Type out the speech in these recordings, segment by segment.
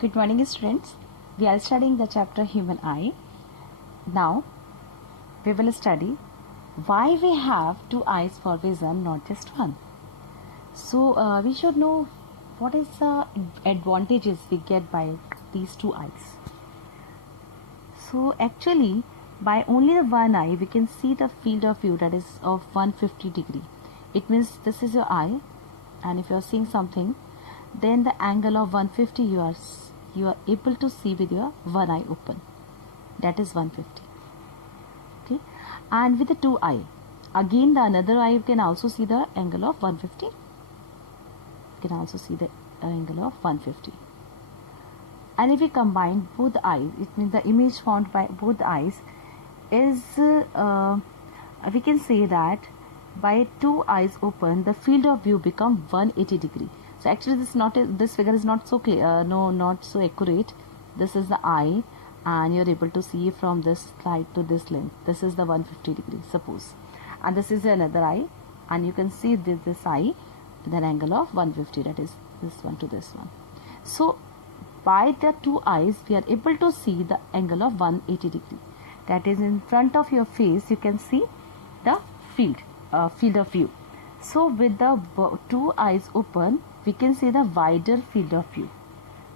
Good morning, students. We are studying the chapter Human Eye. Now, we will study why we have two eyes for vision, not just one. So, we should know what is the advantages we get by these two eyes. So, actually, by only the one eye, we can see the field of view that is of 150 degree. It means this is your eye, and if you are seeing something, then the angle of 150 you are able to see with your one eye open, that is 150. Okay, and with the two eye, again the another eye you can also see the angle of 150. You can also see the angle of 150, and if we combine both eyes, it means the image found by both eyes is we can say that by two eyes open the field of view become 180 degree. So actually this figure is not so clear, not so accurate. This is the eye, and you're able to see from this side to this length. This is the 150 degree, suppose, and this is another eye, and you can see this eye with an angle of 150, that is this one to this one. So by the two eyes we are able to see the angle of 180 degree, that is in front of your face you can see the field of view. So with the two eyes open we can see the wider field of view.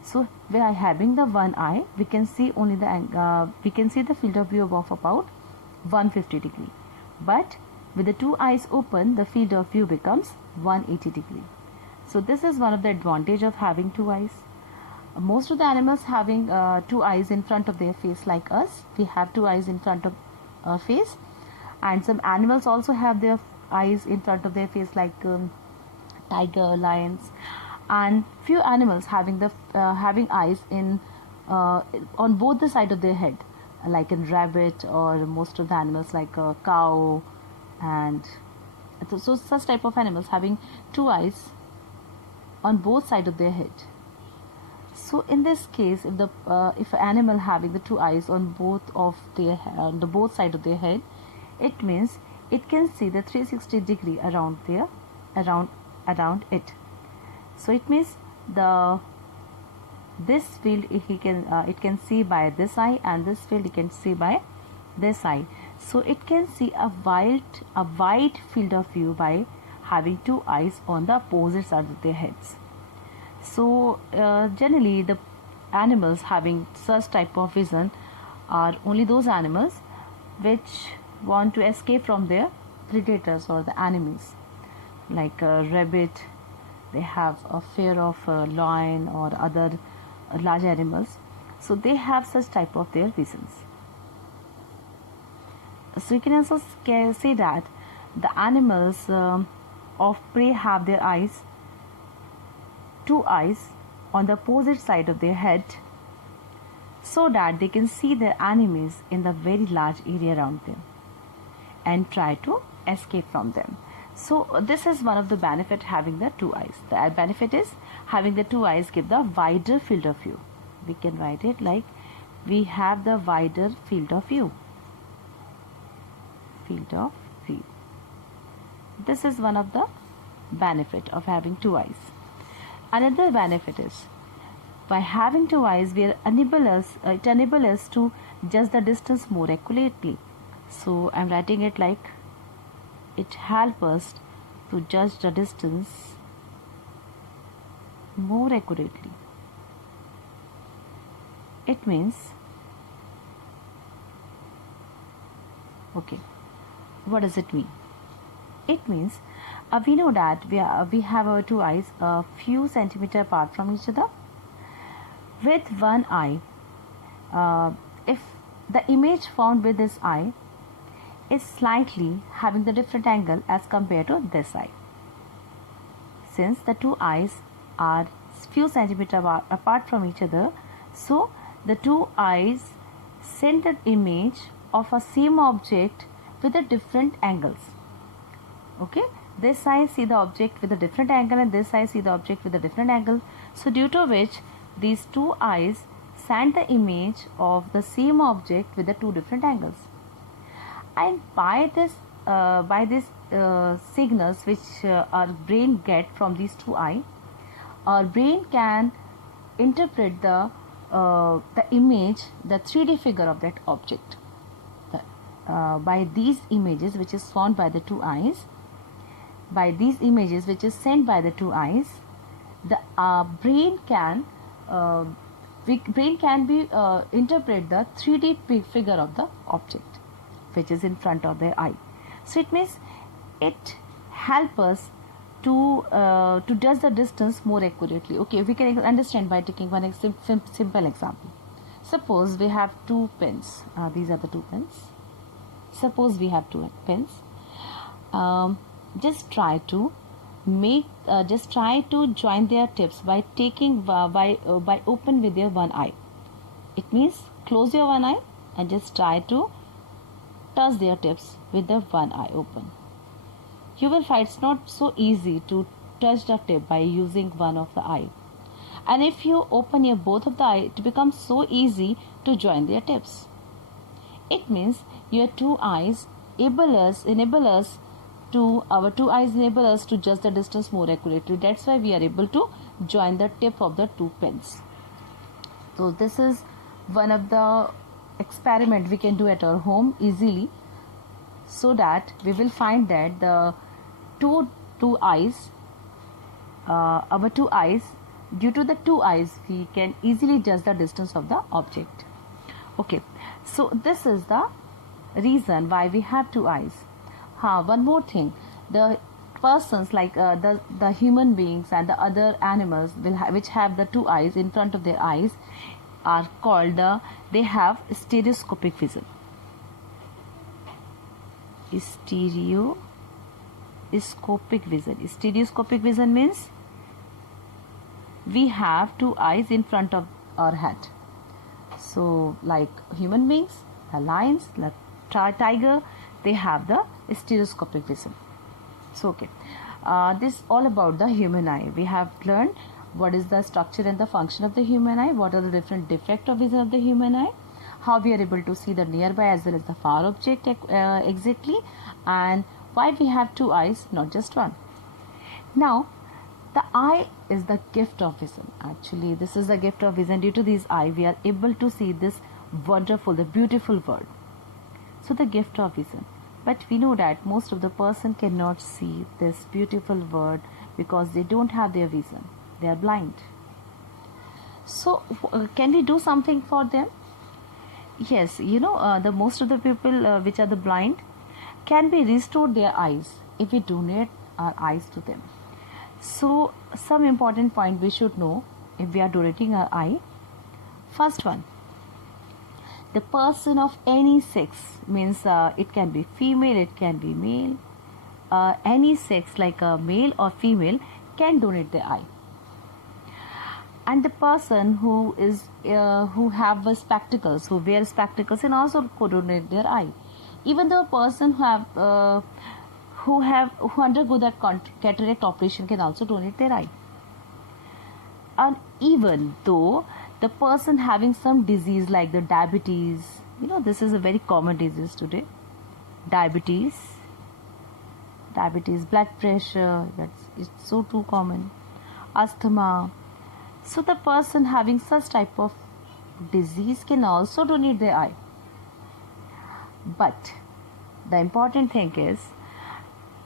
So by having the one eye we can see only the field of view of about 150 degree, but with the two eyes open the field of view becomes 180 degree. So this is one of the advantage of having two eyes. Most of the animals having two eyes in front of their face, like us, we have two eyes in front of our face, and some animals also have their eyes in front of their face, like tiger, lions, and few animals having eyes in on both the side of their head, like in rabbit, or most of the animals like a cow, and so such type of animals having two eyes on both sides of their head. So in this case, if an animal having the two eyes on both sides of their head, it means it can see the 360 degree around it. So it means this field it can see by this eye, and this field it can see by this eye. So it can see a wide field of view by having two eyes on the opposite sides of their heads. So generally the animals having such type of vision are only those animals which want to escape from their predators or the enemies, like a rabbit. They have a fear of a lion or other large animals, so they have such type of their visions. So you can also say that the animals of prey have their eyes, two eyes on the opposite side of their head, so that they can see their enemies in the very large area around them and try to escape from them. So this is one of the benefit having the two eyes. The benefit is having the two eyes give the wider field of view. We can write it like we have the wider field of view. This is one of the benefit of having two eyes. Another benefit is by having two eyes it enables us to judge the distance more accurately. So I'm writing it like it helps us to judge the distance more accurately. It means, okay, what does it mean? It means we know that we have our two eyes a few centimeters apart from each other. With one eye, if the image found with this eye is slightly having the different angle as compared to this eye, since the two eyes are few centimeters apart from each other, so the two eyes send the image of a same object with the different angles. Okay, this eye see the object with a different angle, and this eye see the object with a different angle. So due to which these two eyes send the image of the same object with the two different angles, and by this signals which our brain get from these two eyes, our brain can interpret the image, the 3D figure of that object. By these images which is found by the two eyes, by these images which is sent by the two eyes, the brain can interpret the 3D figure of the object which is in front of their eye. So it means it helps us to judge the distance more accurately. Okay, we can understand by taking one simple example. Suppose we have two pens. These are the two pens. Suppose we have two pens. Just try to join their tips by taking by open with your one eye. It means close your one eye and just try to touch their tips with the one eye open. You will find it's not so easy to touch the tip by using one of the eye. And if you open your both of the eye, it becomes so easy to join their tips. It means your two eyes enable us to judge the distance more accurately. That's why we are able to join the tip of the two pens. So this is one of the experiment we can do at our home easily, so that we will find that the our two eyes, due to the two eyes, we can easily judge the distance of the object. Okay, so this is the reason why we have two eyes. One more thing, the persons like the human beings and the other animals which have the two eyes in front of their eyes are called they have stereoscopic vision. Stereoscopic vision. Stereoscopic vision means we have two eyes in front of our head. So like human beings, the lions, the tiger, they have the stereoscopic vision. So okay, this is all about the human eye. We have learned what is the structure and the function of the human eye, what are the different defects of vision of the human eye, how we are able to see the nearby as well as the far object exactly, and why we have two eyes, not just one. Now the eye is the gift of vision. Actually this is the gift of vision. Due to this eye we are able to see this wonderful, the beautiful world. So the gift of vision. But we know that most of the person cannot see this beautiful world because they don't have their vision. They are blind. So can we do something for them? Yes, the most of the people which are the blind, can be restored their eyes if we donate our eyes to them. So some important point we should know if we are donating our eye. First one, the person of any sex, means it can be female, it can be male, any sex like a male or female can donate their eye. And the person who have spectacles, who wear spectacles, can also donate their eye. Even the person who undergo that cataract operation can also donate their eye. And even though the person having some disease like the diabetes, this is a very common disease today, diabetes, blood pressure, it's so too common, asthma. So the person having such type of disease can also donate their eye. But the important thing is,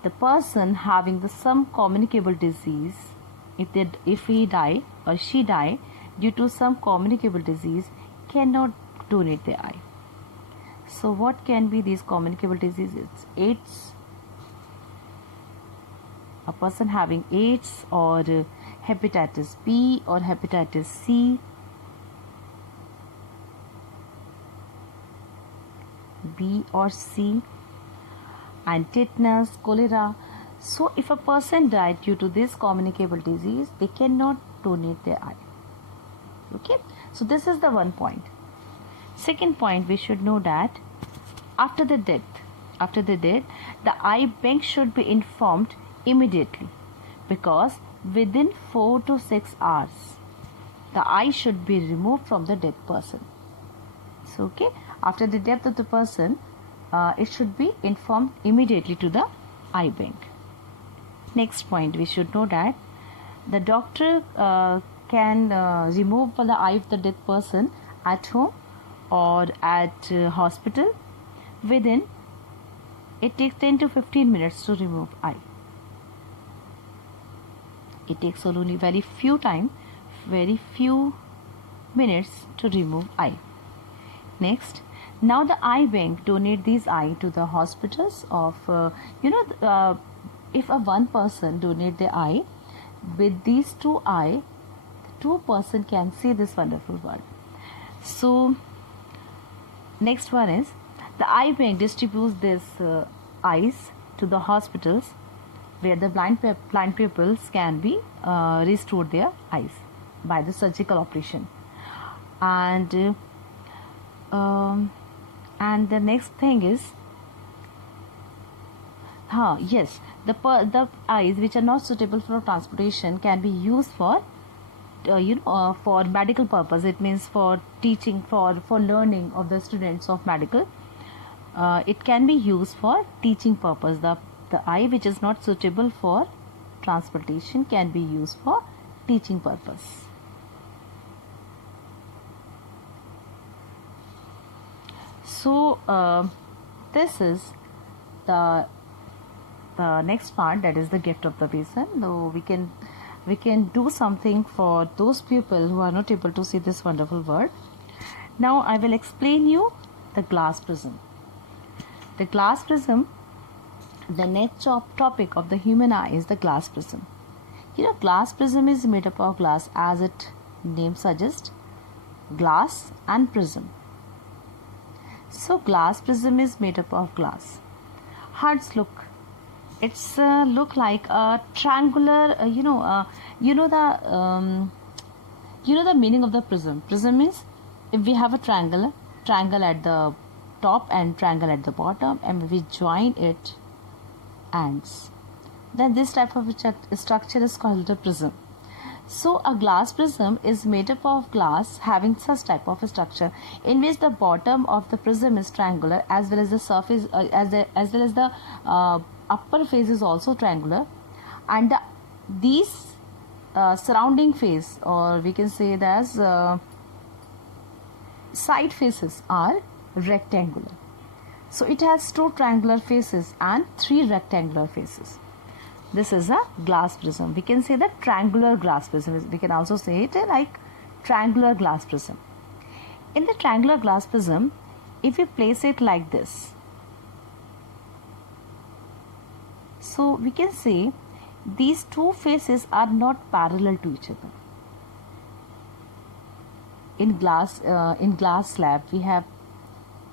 the person having some communicable disease, if he die or she die due to some communicable disease, cannot donate their eye. So what can be these communicable diseases? AIDS, a person having AIDS or hepatitis B or hepatitis C, B or C, and tetanus, cholera. So if a person died due to this communicable disease, they cannot donate their eye. Okay, so this is the one point. Second point, we should know that after the death, the eye bank should be informed immediately, because within 4 to 6 hours the eye should be removed from the dead person. So okay, after the death of the person, it should be informed immediately to the eye bank. Next point, we should know that the doctor can remove the eye of the dead person at home or at hospital within, it takes 10 to 15 minutes to remove eye. It takes only very few minutes to remove eye. Next, now the eye bank donate these eye to the hospitals of if a one person donate the eye, with these two eye, two person can see this wonderful world. So next one is the eye bank distributes this eyes to the hospitals where the blind pupils can be restored their eyes by the surgical operation. And the next thing is, yes, the eyes which are not suitable for transportation can be used for for medical purpose. It means for teaching, for learning of the students of medical. It can be used for teaching purpose. The eye which is not suitable for transportation can be used for teaching purpose. So this is the next part, that is the gift of the vision. Though we can do something for those people who are not able to see this wonderful world. Now I will explain you the glass prism. The glass prism, the next topic of the human eye is the glass prism. Glass prism is made up of glass, as its name suggests, glass and prism. So glass prism is made up of glass. How it's look? It's look like a triangular. The meaning of the prism. Prism means if we have a triangle at the top and triangle at the bottom, and we join it ends, then this type of structure is called a prism. So a glass prism is made up of glass having such type of a structure, in which the bottom of the prism is triangular, as well as the surface as well as the upper face is also triangular, and these surrounding face, or we can say it as side faces, are rectangular. So it has two triangular faces and three rectangular faces. This is a glass prism. We can say that triangular glass prism. We can also say it like triangular glass prism. In the triangular glass prism, if we place it like this, so we can say these two faces are not parallel to each other. In glass slab, we have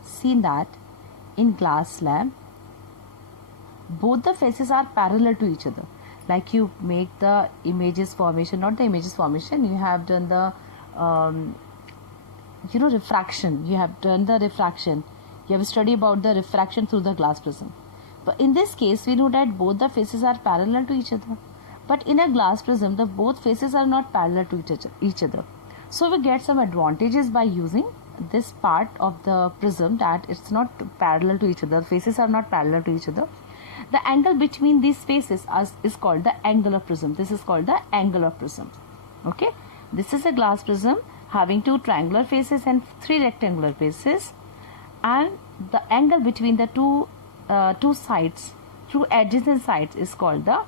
seen that in glass slab, both the faces are parallel to each other. Like you make the images formation, not the images formation, you have done the refraction. You have done the refraction. You have studied about the refraction through the glass prism. But in this case, we know that both the faces are parallel to each other. But in a glass prism, the both faces are not parallel to each other. So we get some advantages by using this part of the prism, that it's not parallel to each other. Faces are not parallel to each other. The angle between these faces is called the angle of prism. This is called the angle of prism. Okay. This is a glass prism having two triangular faces and three rectangular faces, and the angle between the two sides, two adjacent sides, is called the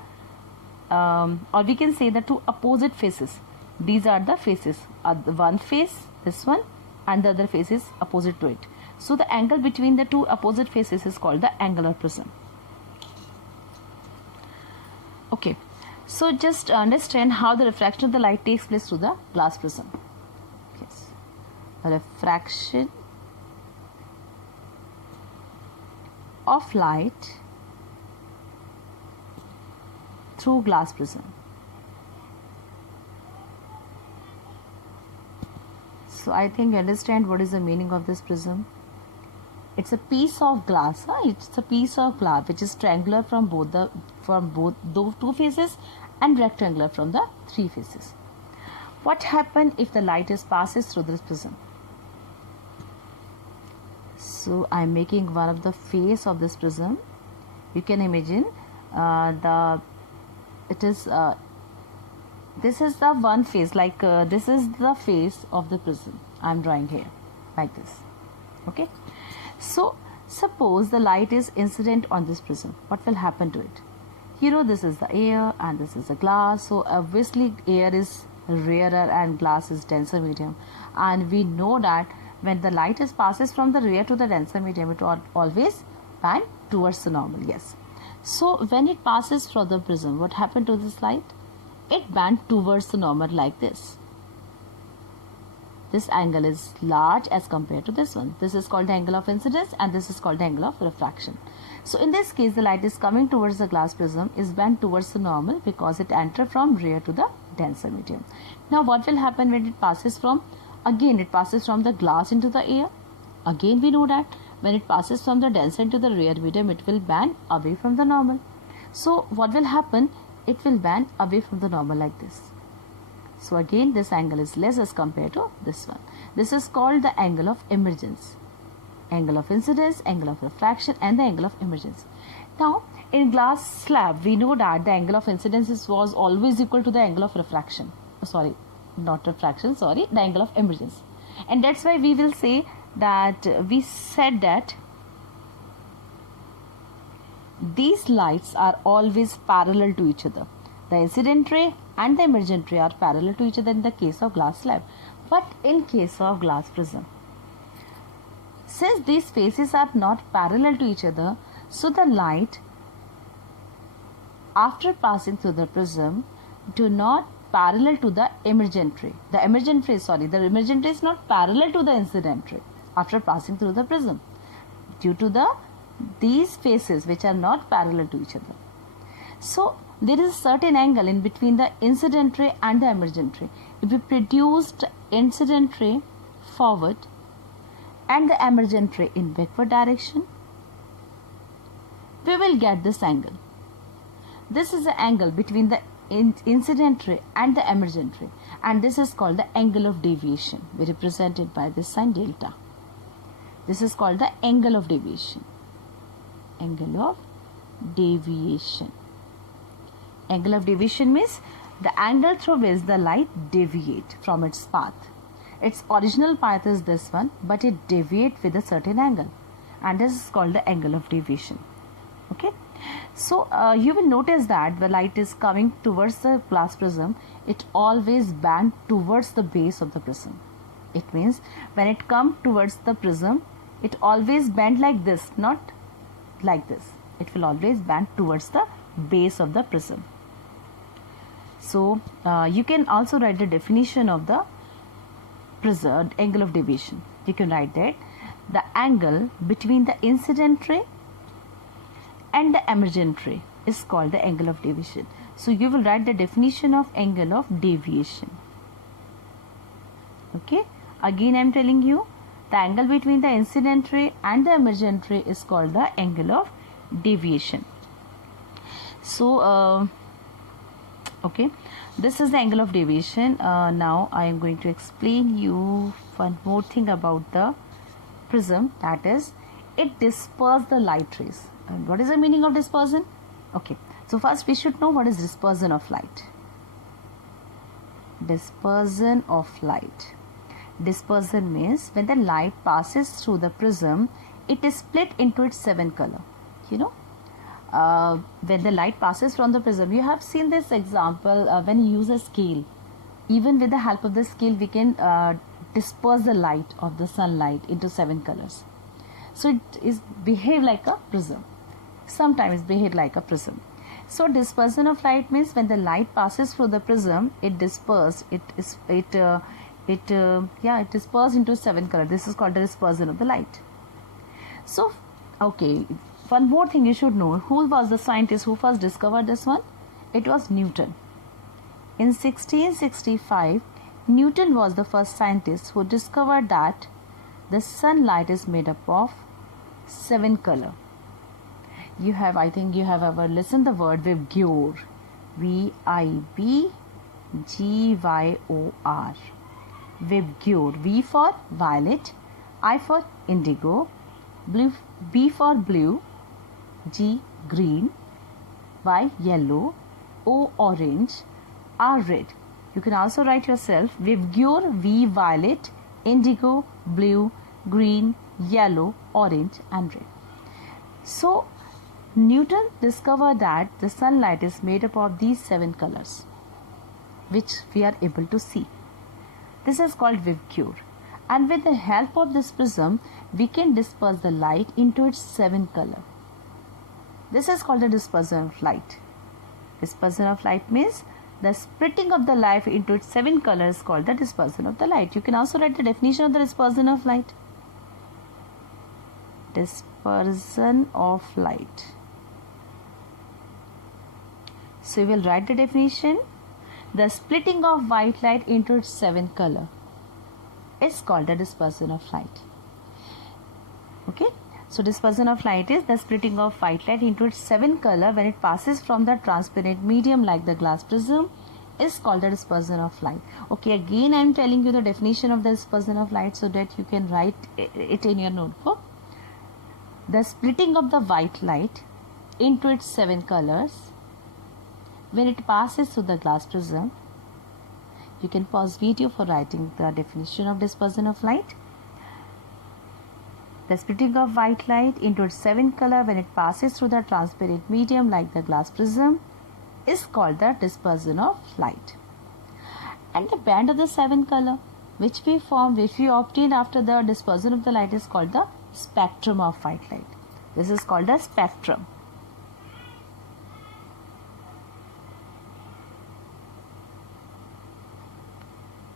or we can say the two opposite faces. These are the faces. The one face, this one, and the other face is opposite to it. So the angle between the two opposite faces is called the angle of prism. Okay, so just understand how the refraction of the light takes place through the glass prism. Yes, refraction of light through glass prism. So I think you understand what is the meaning of this prism. It's a piece of glass. It's a piece of glass which is triangular from both those two faces and rectangular from the three faces. What happens if the light passes through this prism? So I'm making one of the face of this prism. You can imagine This is the one face, like this is the face of the prism I am drawing here, like this. Okay. So suppose the light is incident on this prism. What will happen to it? You know, this is the air and this is the glass. So obviously air is rarer and glass is denser medium. And we know that when the light passes from the rare to the denser medium, it always bend towards the normal. Yes. So when it passes from the prism, what happened to this light? It bent towards the normal like this. This angle is large as compared to this one. This is called the angle of incidence and this is called the angle of refraction. So in this case, the light is coming towards the glass prism is bent towards the normal because it entered from rare to the denser medium. Now what will happen when it passes from, again it passes from the glass into the air. Again we know that when it passes from the denser into the rare medium, it will bend away from the normal. So what will happen? It will bend away from the normal like this. So again this angle is less as compared to this one. This is called the angle of emergence. Angle of incidence, angle of refraction and the angle of emergence. Now in glass slab we know that the angle of incidence was always equal to the angle of refraction. Sorry, not refraction, sorry, the angle of emergence. And that's why we will say that we said that these lights are always parallel to each other. The incident ray and the emergent ray are parallel to each other in the case of glass slab. But in case of glass prism, since these faces are not parallel to each other, so the light after passing through the prism do not parallel to the emergent ray. The emergent ray is not parallel to the incident ray after passing through the prism due to these faces which are not parallel to each other. So there is a certain angle in between the incident ray and the emergent ray. If we produced incident ray forward and the emergent ray in backward direction, we will get this angle. This is the angle between the incident ray and the emergent ray, and this is called the angle of deviation, represented by this sign delta. This is called the angle of deviation. Angle of deviation. Angle of deviation means the angle through which the light deviates from its path. Its original path is this one, but it deviates with a certain angle, and this is called the angle of deviation. Okay. So you will notice that the light is coming towards the glass prism, it always bends towards the base of the prism. It means when it comes towards the prism, it always bends like this, not like this. It will always bend towards the base of the prism. So you can also write the definition of the prism angle of deviation. You can write that the angle between the incident ray and the emergent ray is called the angle of deviation. So you will write the definition of angle of deviation. Okay, again I am telling you, the angle between the incident ray and the emergent ray is called the angle of deviation. So okay, this is the angle of deviation. Now I am going to explain you one more thing about the prism, that is it disperses the light rays. And what is the meaning of dispersion? Okay, so first we should know what is dispersion of light. Dispersion of light. Dispersion means when the light passes through the prism, it is split into its 7 colors. You know, when the light passes from the prism, you have seen this example when you use a scale. Even with the help of the scale, we can disperse the light of the sunlight into 7 colors. So it is behave like a prism. Sometimes behave like a prism. So dispersion of light means when the light passes through the prism, it disperses. It disperses into 7 colors. This is called the dispersion of the light. So okay, one more thing you should know. Who was the scientist who first discovered this one? It was Newton. In 1665, Newton was the first scientist who discovered that the sunlight is made up of 7 colors. I think you have ever listened the word Vibgyor. Vibgyor. Vibgyor. V for violet, I for indigo, B for blue, G green, Y yellow, O orange, R red. You can also write yourself Vibgyor, V violet, indigo, blue, green, yellow, orange and red. So Newton discovered that the sunlight is made up of these 7 colors which we are able to see. This is called Vibgyor, and with the help of this prism we can disperse the light into its 7 colors. This is called the dispersion of light. Dispersion of light means the splitting of the light into its 7 colors is called the dispersion of the light. You can also write the definition of the dispersion of light. Dispersion of light. So we will write the definition. The splitting of white light into its 7 colors is called the dispersion of light. Okay. So dispersion of light is the splitting of white light into its 7 colors when it passes from the transparent medium like the glass prism is called the dispersion of light. Okay, again I am telling you the definition of the dispersion of light so that you can write it in your notebook. The splitting of the white light into its 7 colors when it passes through the glass prism. You can pause video for writing the definition of dispersion of light. The splitting of white light into its 7 colors when it passes through the transparent medium like the glass prism is called the dispersion of light. And the band of the 7 colors which we obtain after the dispersion of the light is called the spectrum of white light. This is called the spectrum.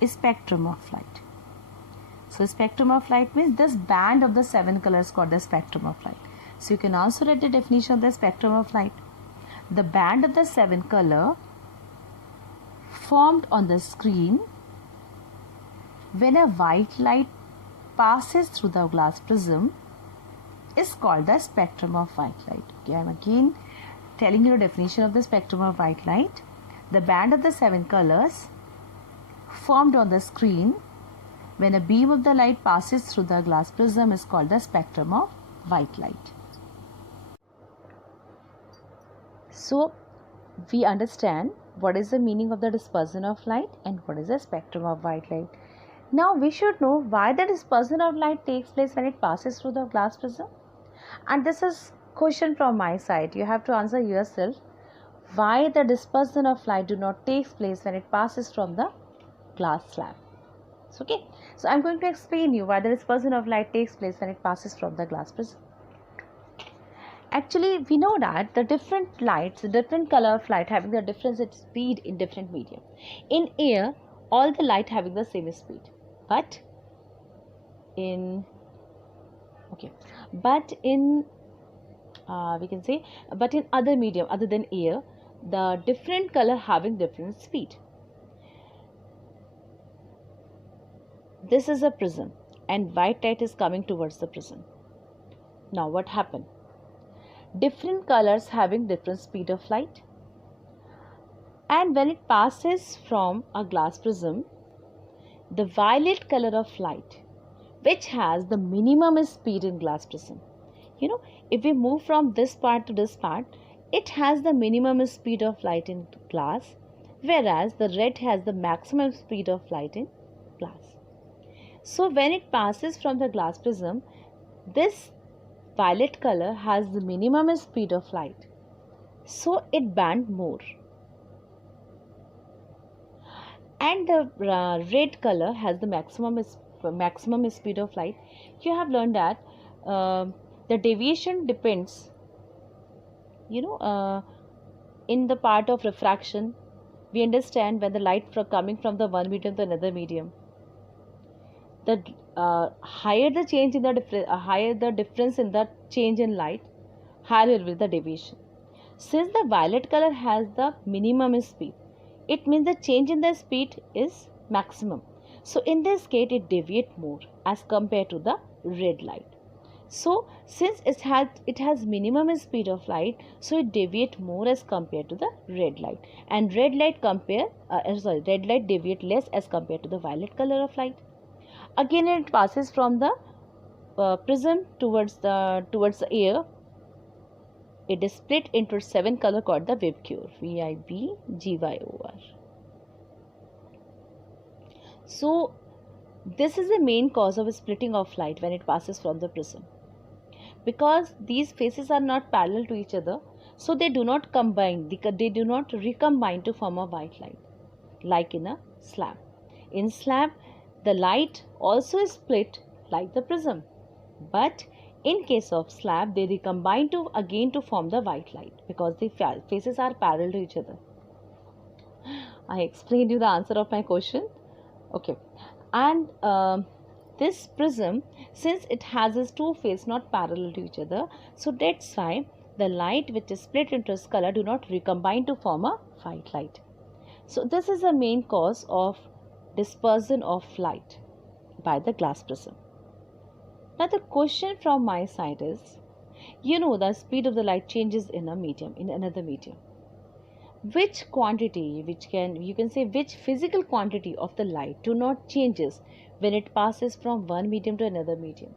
Spectrum of light. So spectrum of light means this band of the 7 colors called the spectrum of light. So you can also write the definition of the spectrum of light. The band of the 7 colors formed on the screen when a white light passes through the glass prism is called the spectrum of white light. Okay, I am again telling you the definition of the spectrum of white light. The band of the 7 colors formed on the screen when a beam of the light passes through the glass prism is called the spectrum of white light. So we understand what is the meaning of the dispersion of light and what is the spectrum of white light. Now we should know why the dispersion of light takes place when it passes through the glass prism. And this is question from my side. You have to answer yourself why the dispersion of light do not takes place when it passes from the glass slab. Okay, so I am going to explain you why the dispersion of light takes place when it passes from the glass prism. Actually, we know that the different lights, the different color of light having the different speed in different medium. In air, all the light having the same speed, but in other medium other than air, the different color having different speed. This is a prism and white light is coming towards the prism. Now what happened? Different colors having different speed of light, and when it passes from a glass prism, the violet color of light which has the minimum speed in glass prism. You know, if we move from this part to this part, it has the minimum speed of light in glass, whereas the red has the maximum speed of light in glass. So when it passes from the glass prism, this violet color has the minimum speed of light, so it bends more, and the red color has the maximum speed of light. You have learned that the deviation depends, in the part of refraction. We understand when the light coming from the one medium to another medium, the higher the change in the higher the difference in the change in light, higher will be the deviation. Since the violet color has the minimum speed, it means the change in the speed is maximum. So in this case, it deviates more as compared to the red light. So since it has minimum speed of light, so it deviates more as compared to the red light, and red light deviates less as compared to the violet color of light. Again, it passes from the prism towards the air. It is split into 7 colors called the Vibgyor, Vibgyor. So this is the main cause of splitting of light when it passes from the prism. Because these faces are not parallel to each other, so they do not combine, they do not recombine to form a white light, like in a slab. In slab, the light also is split like the prism, but in case of slab, they recombine to again to form the white light because the faces are parallel to each other. I explained you the answer of my question. Okay, and this prism, since it has its two faces not parallel to each other, so that's why the light which is split into its color do not recombine to form a white light. So this is the main cause of dispersion of light by the glass prism. Now the question from my side is, the speed of the light changes in another medium. Which quantity, which physical quantity of the light do not changes when it passes from one medium to another medium?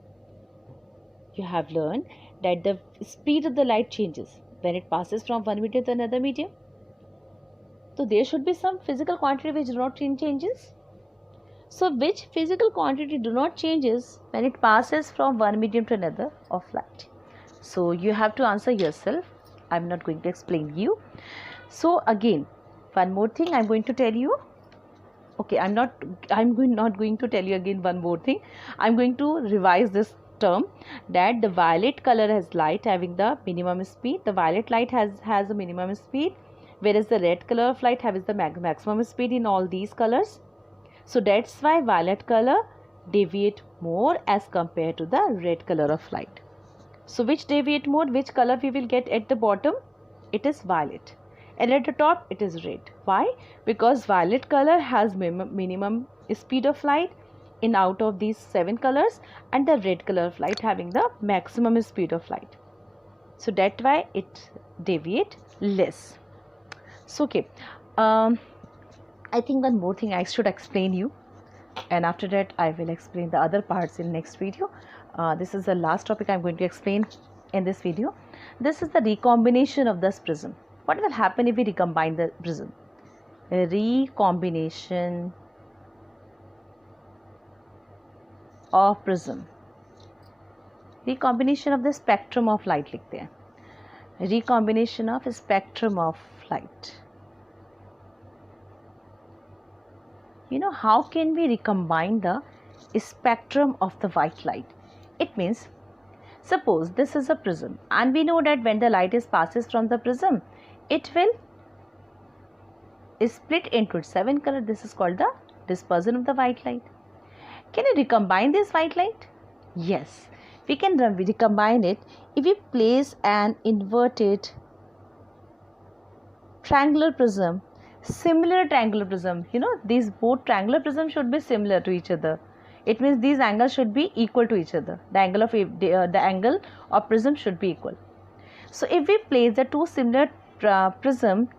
You have learned that the speed of the light changes when it passes from one medium to another medium. So there should be some physical quantity which do not changes. So which physical quantity do not changes when it passes from one medium to another of light? So you have to answer yourself. I'm not going to explain you. So again, one more thing I'm going to tell you. Okay, I'm not going to tell you again one more thing. I'm going to revise this term, that the violet color has light having the minimum speed. The violet light has a minimum speed, whereas the red color of light has the maximum speed in all these colors. So that's why violet color deviate more as compared to the red color of light. So which deviate more, which color we will get at the bottom? It is violet. And at the top it is red. Why? Because violet color has minimum speed of light in out of these 7 colors, and the red color of light having the maximum speed of light. So that's why it deviate less. So okay, I think one more thing I should explain you, and after that I will explain the other parts in next video. This is the last topic I'm going to explain in this video. This is the recombination of this prism. What will happen if we recombine the prism? Recombination of prism. Recombination of the spectrum of light लिखते हैं. Recombination of spectrum of light. How can we recombine the spectrum of the white light? It means, suppose this is a prism, and we know that when the light passes from the prism, it will split into 7 colors. This is called the dispersion of the white light. Can you recombine this white light? Yes, we can recombine it if we place an inverted triangular prism, similar triangular prism. These both triangular prisms should be similar to each other. It means these angles should be equal to each other. The angle of prism should be equal. So if we place the two similar prism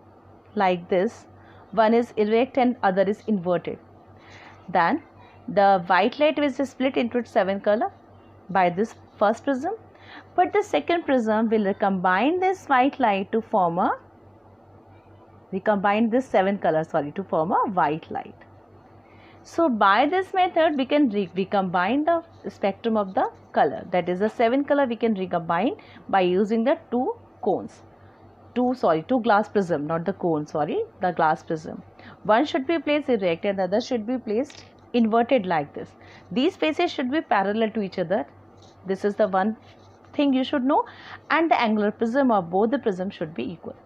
like this, one is erect and other is inverted, then the white light will split into 7 color by this first prism, but the second prism will recombine this white light to form a this 7 colors to form a white light. So by this method we can recombine the spectrum of the color, that is the 7 color we can recombine by using the two glass prism, not the cone, the glass prism. One should be placed erect and the other should be placed inverted like this. These faces should be parallel to each other. This is the one thing you should know, and the angular prism of both the prisms should be equal.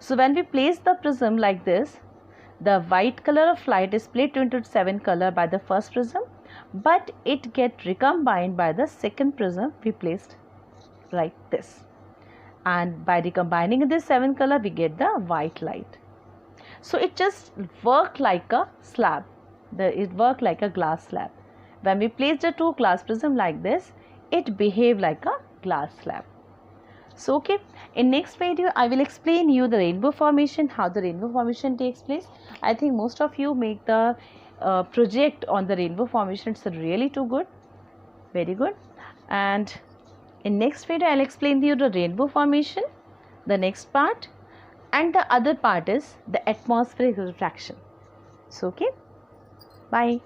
So when we place the prism like this, the white color of light is split into 7 color by the first prism, but it get recombined by the second prism we placed like this. And by recombining this 7 color, we get the white light. So it just work like a slab. It work like a glass slab. When we place the two glass prism like this, it behave like a glass slab. So okay, in next video I will explain you the rainbow formation, how the rainbow formation takes place. I think most of you make the project on the rainbow formation. It's really too good, very good. And in next video I'll explain you the rainbow formation, the next part, and the other part is the atmospheric refraction. So okay. Bye.